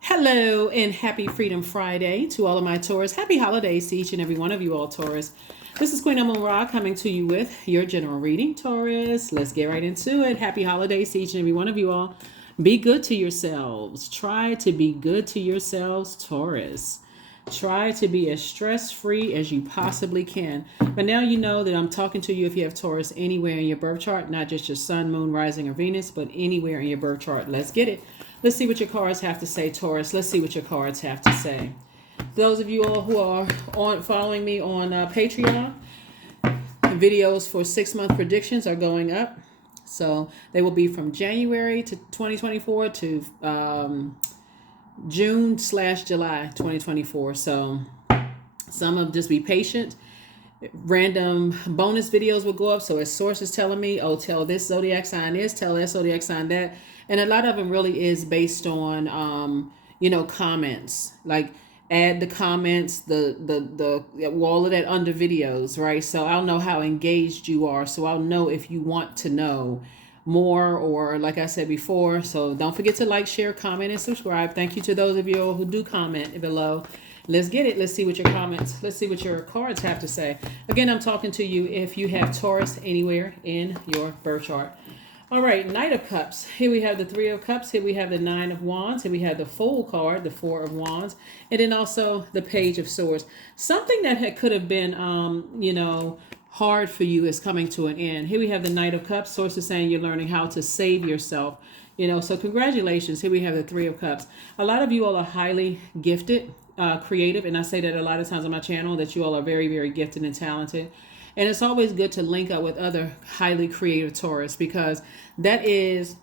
Hello and happy Freedom Friday to all of my Taurus. Happy holidays to each and every one of you all, Taurus. This is Queen Amun Ra coming to you with your general reading, Taurus. Let's get right into it. Happy holidays to each and every one of you all. Be good to yourselves. Try to be good to yourselves, Taurus. Try to be as stress free as you possibly can. But now you know that I'm talking to you if you have Taurus anywhere in your birth chart, not just your sun, moon, rising, or Venus, but anywhere in your birth chart. Let's get it. Let's see what your cards have to say, Taurus. Let's see what your cards have to say. Those of you all who are following me on Patreon, videos for 6-month predictions are going up. So they will be from January to 2024 to June/July 2024. So some of just be patient. Random bonus videos will go up. So as sources telling me, oh, tell this zodiac sign this, tell that zodiac sign that. And a lot of them really is based on, comments. Like add the comments, the all of that under videos, right? So I'll know how engaged you are. So I'll know if you want to know more or like I said before. So don't forget to like, share, comment, and subscribe. Thank you to those of you who do comment below. Let's get it. Let's see what your comments, let's see what your cards have to say. Again, I'm talking to you if you have Taurus anywhere in your birth chart. All right, Knight of Cups. Here we have the Three of Cups. Here we have the Nine of Wands. Here we have the Fool card, the Four of Wands. And then also the Page of Swords. Something that could have been, hard for you is coming to an end. Here we have the Knight of Cups. Source is saying you're learning how to save yourself. So congratulations. Here we have the Three of Cups. A lot of you all are highly gifted, creative. And I say that a lot of times on my channel, that you all are very, very gifted and talented. And it's always good to link up with other highly creative Taurus because it's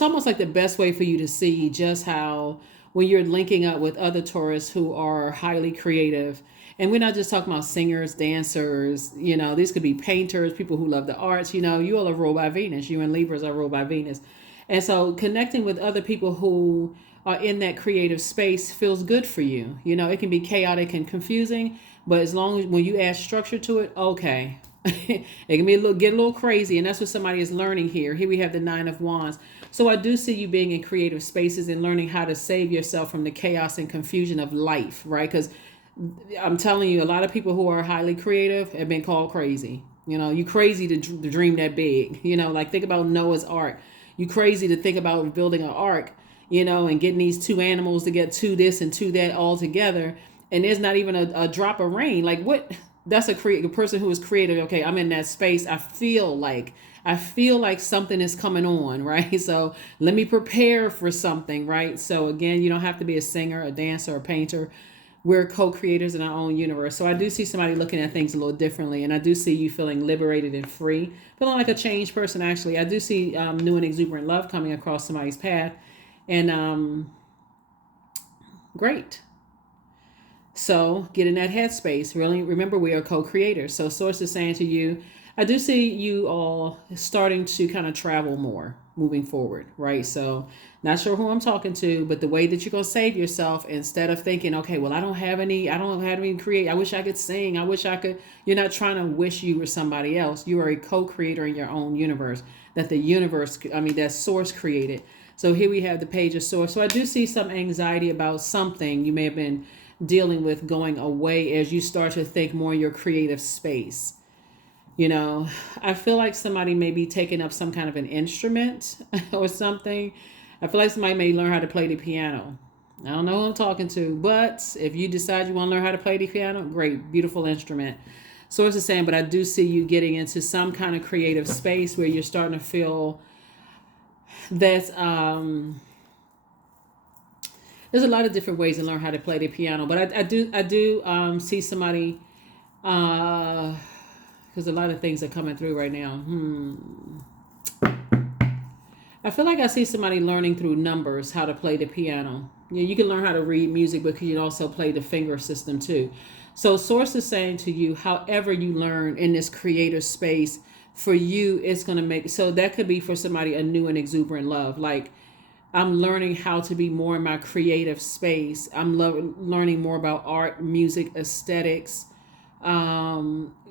almost like the best way for you to see just how when you're linking up with other Taurus who are highly creative. And we're not just talking about singers, dancers, these could be painters, people who love the arts. You all are ruled by Venus. You and Libras are ruled by Venus. And so connecting with other people who are in that creative space feels good for you. It can be chaotic and confusing, but as long as when you add structure to it, okay. It can be get a little crazy, and that's what somebody is learning here. Here we have the Nine of Wands. So I do see you being in creative spaces and learning how to save yourself from the chaos and confusion of life, right? Because I'm telling you, a lot of people who are highly creative have been called crazy. You crazy to dream that big. Like think about Noah's Ark. You crazy to think about building an ark, and getting these two animals to get two this and two that all together. And there's not even a drop of rain. Like what? That's a person who is creative. Okay, I'm in that space. I feel like something is coming on, right? So let me prepare for something, right? So again, you don't have to be a singer, a dancer, a painter. We're co-creators in our own universe. So I do see somebody looking at things a little differently. And I do see you feeling liberated and free, feeling like a changed person, actually. I do see new and exuberant love coming across somebody's path. And great. So get in that headspace. Really remember, we are co-creators. So Source is saying to you, I do see you all starting to kind of travel more moving forward, right? So not sure who I'm talking to, but the way that you're going to save yourself, instead of thinking, okay, well, I don't have any create. I wish I could sing. I wish I could. You're not trying to wish you were somebody else. You are a co-creator in your own universe that Source created. So here we have the Page of Swords. So I do see some anxiety about something you may have been dealing with going away as you start to think more in your creative space. I feel like somebody may be taking up some kind of an instrument or something. I feel like somebody may learn how to play the piano. I don't know who I'm talking to, but if you decide you want to learn how to play the piano, great, beautiful instrument. Source is saying, but I do see you getting into some kind of creative space where you're starting to feel that there's a lot of different ways to learn how to play the piano, but I do see somebody, because a lot of things are coming through right now. I feel like I see somebody learning through numbers how to play the piano. You can learn how to read music, but you can also play the finger system too. So Source is saying to you, however you learn in this creative space, for you, it's going to make, so that could be for somebody a new and exuberant love. Like, I'm learning how to be more in my creative space. I'm learning more about art, music, aesthetics,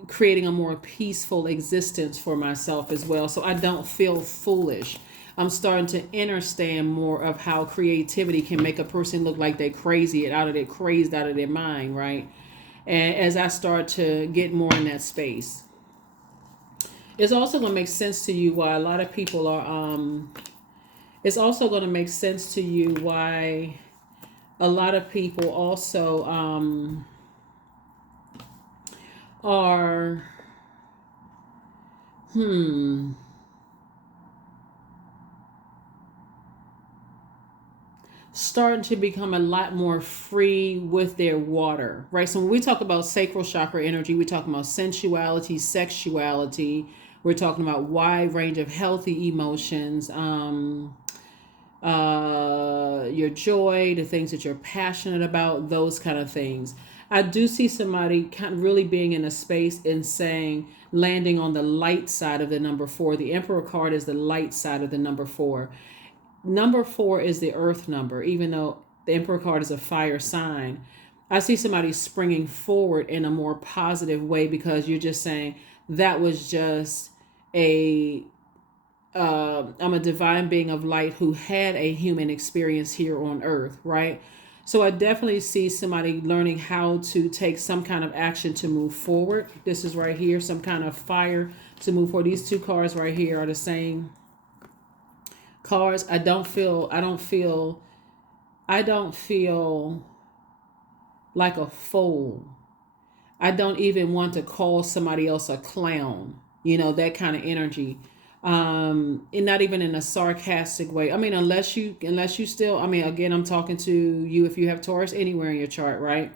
creating a more peaceful existence for myself as well. So I don't feel foolish. I'm starting to understand more of how creativity can make a person look like they're crazy and crazed out of their mind, right? And as I start to get more in that space, it's also going to make sense to you why a lot of people are. It's also going to make sense to you why a lot of people also are starting to become a lot more free with their water, right? So when we talk about sacral chakra energy, we talk about sensuality, sexuality. We're talking about wide range of healthy emotions, your joy, the things that you're passionate about, those kind of things. I do see somebody kind of really being in a space and saying, landing on the light side of the number four. The Emperor card is the light side of the number four. Number four is the earth number, even though the Emperor card is a fire sign. I see somebody springing forward in a more positive way because you're just saying that was just a I'm a divine being of light who had a human experience here on earth, right? So I definitely see somebody learning how to take some kind of action to move forward. This is right here, some kind of fire to move forward. These two cards right here are the same cards. I don't feel like a fool. I don't even want to call somebody else a clown. That kind of energy. And not even in a sarcastic way. I mean, unless you still, I mean, again, I'm talking to you if you have Taurus anywhere in your chart, right?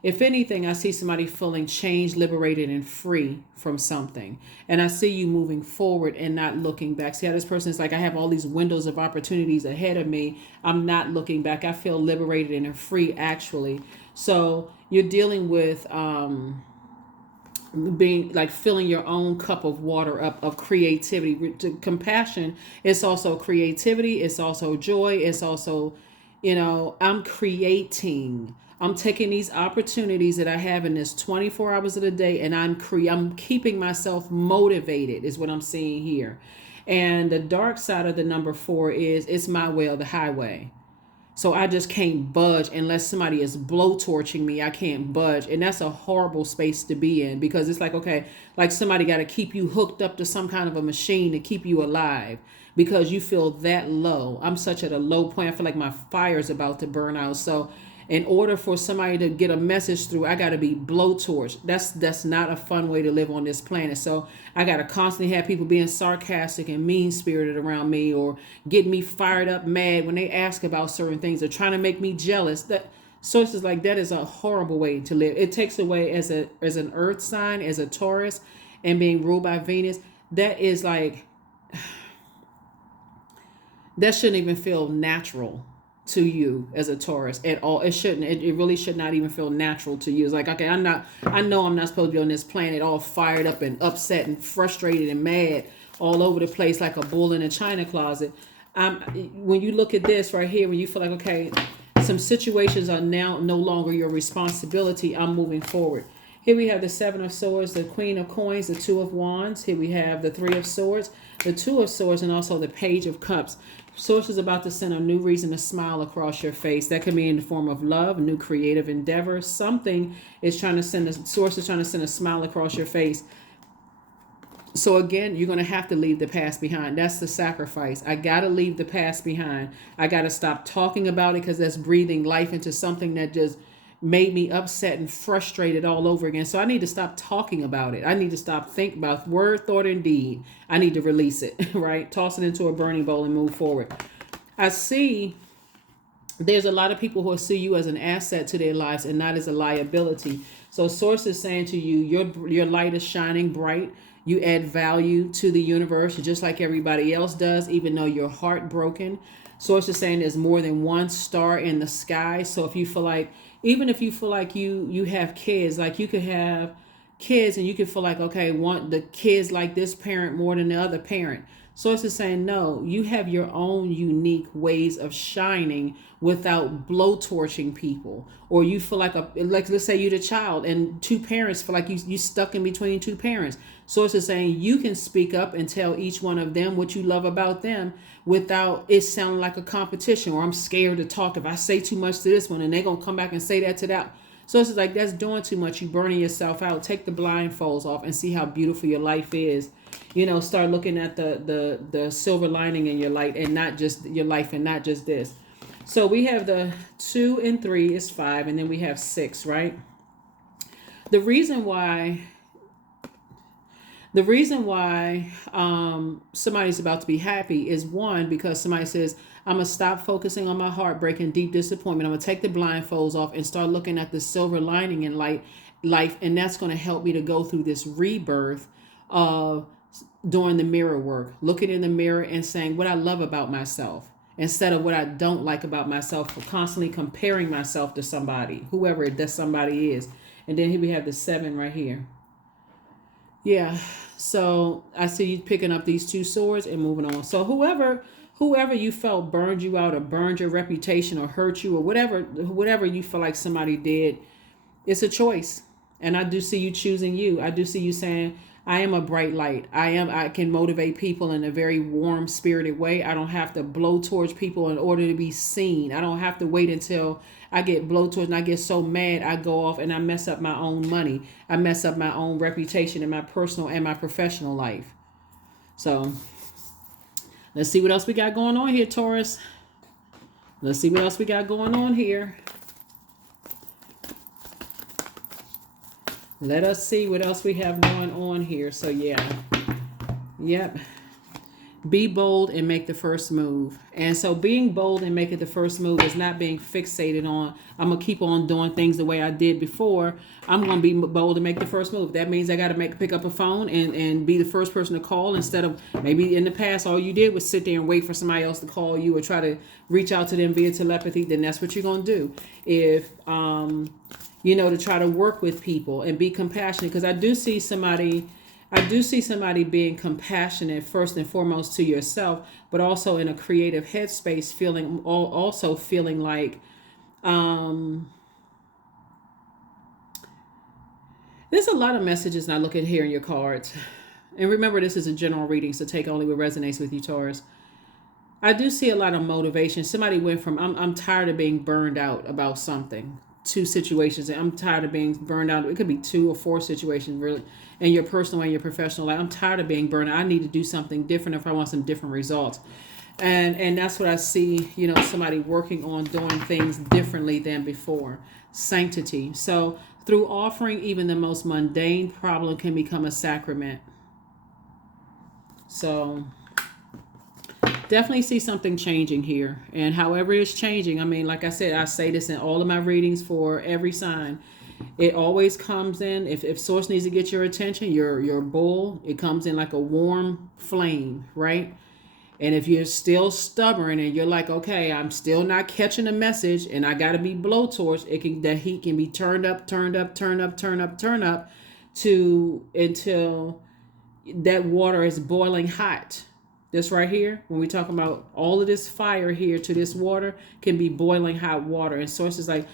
If anything, I see somebody feeling changed, liberated, and free from something. And I see you moving forward and not looking back. See how this person is like, I have all these windows of opportunities ahead of me. I'm not looking back. I feel liberated and free, actually. So you're dealing with being like filling your own cup of water up of creativity. Compassion, it's also creativity, it's also joy, it's also, I'm creating. I'm taking these opportunities that I have in this 24 hours of the day, and I'm keeping myself motivated is what I'm seeing here. And the dark side of the number four is it's my way or the highway. So I just can't budge unless somebody is blowtorching me. I can't budge. And that's a horrible space to be in because it's like, okay, like somebody got to keep you hooked up to some kind of a machine to keep you alive because you feel that low. I'm such at a low point. I feel like my fire's about to burn out. So in order for somebody to get a message through, I got to be blowtorched. That's not a fun way to live on this planet. So I got to constantly have people being sarcastic and mean-spirited around me or get me fired up mad when they ask about certain things or trying to make me jealous. That sources like that is a horrible way to live. It takes away as an earth sign, as a Taurus, and being ruled by Venus. That is like, that shouldn't even feel natural to you as a Taurus at all. It shouldn't. It really should not even feel natural to you. It's like, okay, I know I'm not supposed to be on this planet all fired up and upset and frustrated and mad all over the place like a bull in a china closet. When you look at this right here, when you feel like, okay, some situations are now no longer your responsibility, I'm moving forward. Here we have the Seven of Swords, the Queen of Coins, the Two of Wands. Here we have the Three of Swords, the Two of Swords, and also the Page of Cups. Source is about to send a new reason to smile across your face. That can be in the form of love, new creative endeavor. Something is trying to send source is trying to send a smile across your face. So again, you're going to have to leave the past behind. That's the sacrifice. I got to leave the past behind. I got to stop talking about it because that's breathing life into something that just made me upset and frustrated all over again. So I need to stop talking about it. I need to stop thinking about word, thought, and deed. I need to release it, right? Toss it into a burning bowl and move forward. I see there's a lot of people who see you as an asset to their lives and not as a liability. So source is saying to you, your light is shining bright. You add value to the universe just like everybody else does, even though you're heartbroken. Source is saying there's more than one star in the sky. So if you feel like, even if you feel like you have kids, like you could have kids and you could feel like, okay, want the kids like this parent more than the other parent. Source is saying, no, you have your own unique ways of shining without blowtorching people. Or you feel like let's say you're the child and two parents feel like you stuck in between two parents. Source is saying you can speak up and tell each one of them what you love about them without it sounding like a competition, or I'm scared to talk if I say too much to this one and they're going to come back and say that to that. So it's like, that's doing too much. You burning yourself out. Take the blindfolds off and see how beautiful your life is. Start looking at the silver lining in your light, and not just your life, and not just this. So we have the 2 and 3 is 5, and then we have 6, right? The reason why somebody's about to be happy is, one, because somebody says, I'm going to stop focusing on my heartbreak and deep disappointment. I'm going to take the blindfolds off and start looking at the silver lining in life. And that's going to help me to go through this rebirth of doing the mirror work, looking in the mirror and saying what I love about myself instead of what I don't like about myself, for constantly comparing myself to somebody, whoever that somebody is. And then here we have the 7 right here. Yeah. So I see you picking up these 2 swords and moving on. So whoever you felt burned you out or burned your reputation or hurt you or whatever you feel like somebody did, it's a choice. And I do see you choosing you. I do see you saying, I am a bright light. I can motivate people in a very warm spirited way. I don't have to blow towards people in order to be seen. I don't have to wait until I get blow towards and I get so mad I go off and I mess up my own money. I mess up my own reputation in my personal and my professional life. So let's see what else we got going on here, Taurus. Let's see what else we got going on here. Let us see what else we have going on here. So yeah. Yep. Be bold and make the first move. And so being bold and making the first move is not being fixated on, I'm going to keep on doing things the way I did before. I'm going to be bold and make the first move. That means I got to pick up a phone and be the first person to call, instead of maybe in the past all you did was sit there and wait for somebody else to call you or try to reach out to them via telepathy. Then that's what you're going to do. If, to try to work with people and be compassionate, because I do see somebody being compassionate first and foremost to yourself, but also in a creative headspace, feeling like there's a lot of messages. And I look at here in your cards, and remember, this is a general reading, so take only what resonates with you, Taurus. I do see a lot of motivation. Somebody went from I'm tired of being burned out about something, 2 situations. I'm tired of being burned out. It could be 2 or 4 situations, really, in your personal and your professional life. I'm tired of being burned out. I need to do something different if I want some different results. And that's what I see, somebody working on doing things differently than before. Sanctity. So through offering, even the most mundane problem can become a sacrament. So definitely see something changing here. And however it's changing, I mean, like I said, I say this in all of my readings for every sign. It always comes in, if source needs to get your attention, your bull, it comes in like a warm flame, right? And if you're still stubborn and you're like, okay, I'm still not catching the message and I got to be blowtorch, that heat can be turned up to until that water is boiling hot. This right here, when we talk about all of this fire here to this water, can be boiling hot water. And source is like,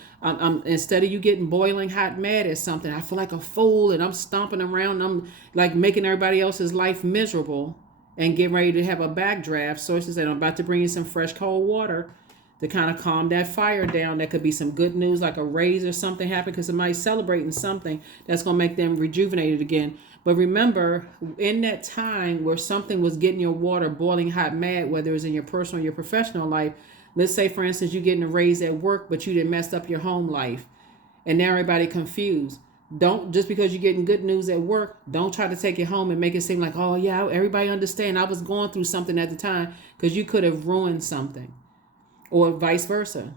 instead of you getting boiling hot mad at something, I feel like a fool and I'm stomping around. I'm like making everybody else's life miserable and getting ready to have a backdraft. Source is that I'm about to bring you some fresh cold water to kind of calm that fire down. That could be some good news, like a raise or something happen because somebody's celebrating something that's going to make them rejuvenated again. But remember, in that time where something was getting your water boiling hot mad, whether it's in your personal or your professional life, let's say, for instance, you're getting a raise at work, but you didn't mess up your home life. And now everybody confused. Don't, just because you're getting good news at work, don't try to take it home and make it seem like, oh, yeah, everybody understand I was going through something at the time, because you could have ruined something. Or vice versa.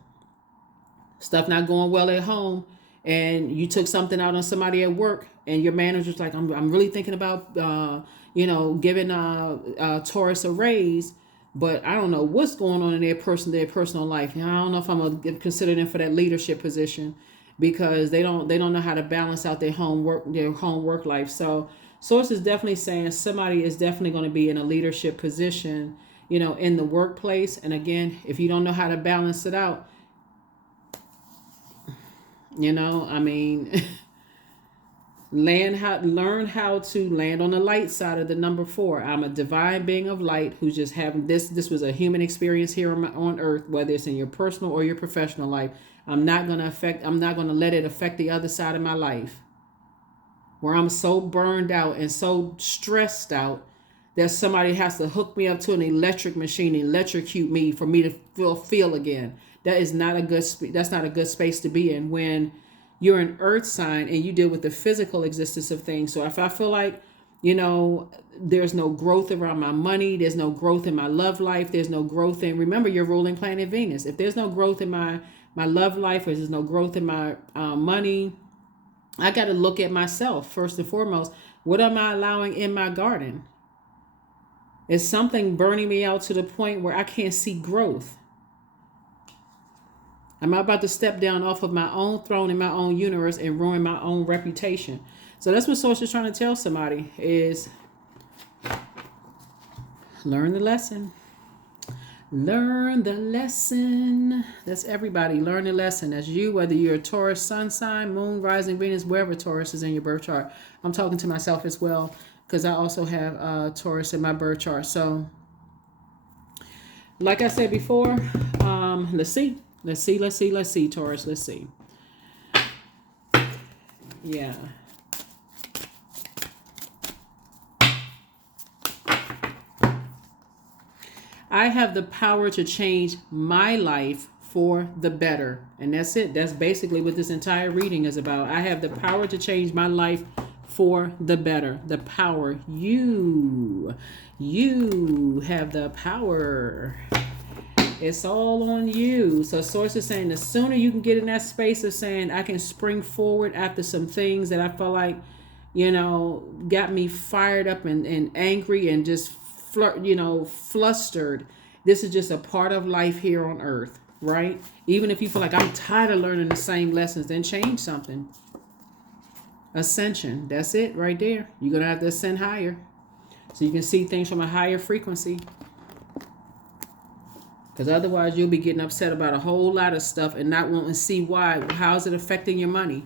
Stuff not going well at home, and you took something out on somebody at work, and your manager's like, I'm really thinking about, giving Taurus a raise, but I don't know what's going on in their personal life. I don't know if I'm gonna consider them for that leadership position, because they don't know how to balance out their home work life. So Source is definitely saying somebody is definitely going to be in a leadership position, in the workplace. And again, if you don't know how to balance it out, I mean, learn how to land on the light side of the number 4. I'm a divine being of light who's just having this was a human experience here on earth, whether it's in your personal or your professional life. I'm not going to let it affect the other side of my life, where I'm so burned out and so stressed out that somebody has to hook me up to an electric machine, electrocute me for me to feel again. That's not a good space to be in when you're an earth sign and you deal with the physical existence of things. So if I feel like, there's no growth around my money, there's no growth in my love life, there's no growth in, remember, your ruling planet Venus. If there's no growth in my love life, or there's no growth in my money, I got to look at myself first and foremost. What am I allowing in my garden? Is something burning me out to the point where I can't see growth? Am I about to step down off of my own throne in my own universe and ruin my own reputation? So that's what Source is trying to tell somebody is learn the lesson. Learn the lesson. That's everybody. Learn the lesson. That's you, whether you're a Taurus sun sign, moon, rising, Venus, wherever Taurus is in your birth chart. I'm talking to myself as well because I also have Taurus in my birth chart. So like I said before, let's see, Taurus. Let's see. Yeah. I have the power to change my life for the better. And that's it. That's basically what this entire reading is about. I have the power to change my life for the better. The power. You have the power. It's all on you. So Source is saying the sooner you can get in that space of saying I can spring forward after some things that I felt like, got me fired up and angry and just flustered. This is just a part of life here on earth, right? Even if you feel like I'm tired of learning the same lessons, then change something. Ascension. That's it right there. You're going to have to ascend higher so you can see things from a higher frequency. Because otherwise you'll be getting upset about a whole lot of stuff and not wanting to see why. How's it affecting your money?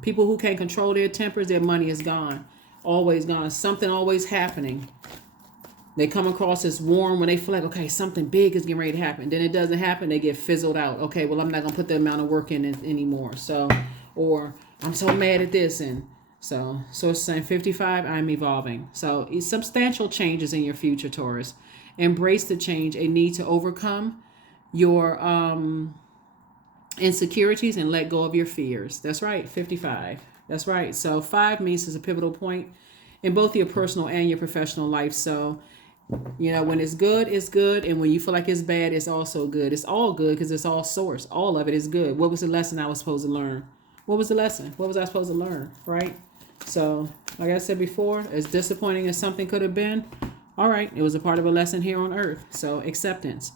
People who can't control their tempers, their money is gone. Always gone. Something always happening. They come across as warm when they feel like, okay, something big is getting ready to happen. Then it doesn't happen. They get fizzled out. Okay, well, I'm not going to put the amount of work in it anymore. So, or I'm so mad at this. And so it's saying 55, I'm evolving. So substantial changes in your future, Taurus. Embrace the change, a need to overcome your insecurities and let go of your fears. That's right, 55. That's right. So 5 means it's a pivotal point in both your personal and your professional life. So, when it's good, it's good. And when you feel like it's bad, it's also good. It's all good because it's all source. All of it is good. What was the lesson I was supposed to learn? What was the lesson? What was I supposed to learn? Right? So, like I said before, as disappointing as something could have been, all right, it was a part of a lesson here on earth. So, acceptance.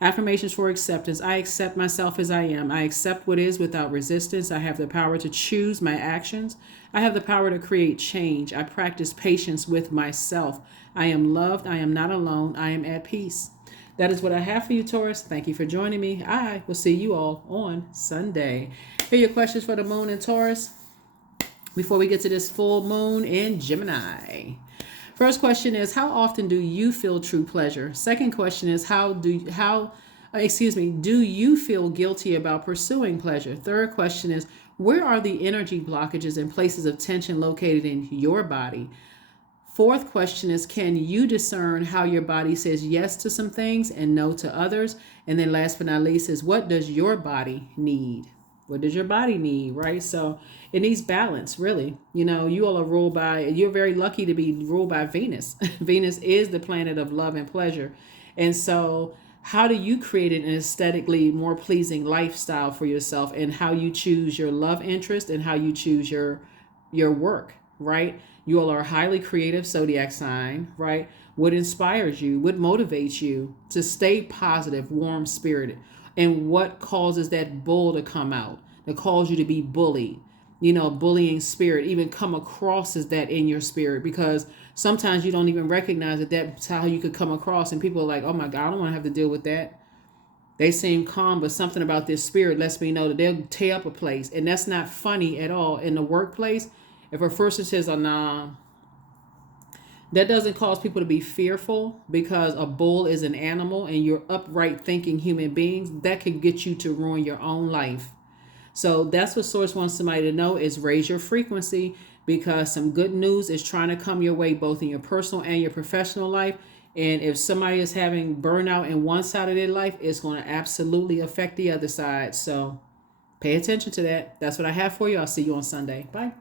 Affirmations for acceptance. I accept myself as I am. I accept what is without resistance. I have the power to choose my actions. I have the power to create change. I practice patience with myself. I am loved. I am not alone. I am at peace. That is what I have for you, Taurus. Thank you for joining me. I will see you all on Sunday. Here are your questions for the moon in Taurus before we get to this full moon in Gemini. First question is, how often do you feel true pleasure? Second question is, do you feel guilty about pursuing pleasure? Third question is, where are the energy blockages and places of tension located in your body? Fourth question is, can you discern how your body says yes to some things and no to others? And then last but not least is, what does your body need? What does your body need, right? So it needs balance, really. You all are you're very lucky to be ruled by Venus. Venus is the planet of love and pleasure. And so how do you create an aesthetically more pleasing lifestyle for yourself, and how you choose your love interest and how you choose your work, right? You all are a highly creative zodiac sign, right? What inspires you? What motivates you to stay positive, warm-spirited? And what causes that bull to come out, that calls you to be bullied? bullying spirit even come across as that in your spirit, because sometimes you don't even recognize that that's how you could come across, and people are like, oh my God, I don't want to have to deal with that. They seem calm, but something about this spirit lets me know that they'll tear up a place. And that's not funny at all. In the workplace, if a person says, oh, nah, that doesn't cause people to be fearful, because a bull is an animal and you're upright thinking human beings. That can get you to ruin your own life. So that's what Source wants somebody to know, is raise your frequency, because some good news is trying to come your way, both in your personal and your professional life. And if somebody is having burnout in one side of their life, it's going to absolutely affect the other side. So pay attention to that. That's what I have for you. I'll see you on Sunday. Bye.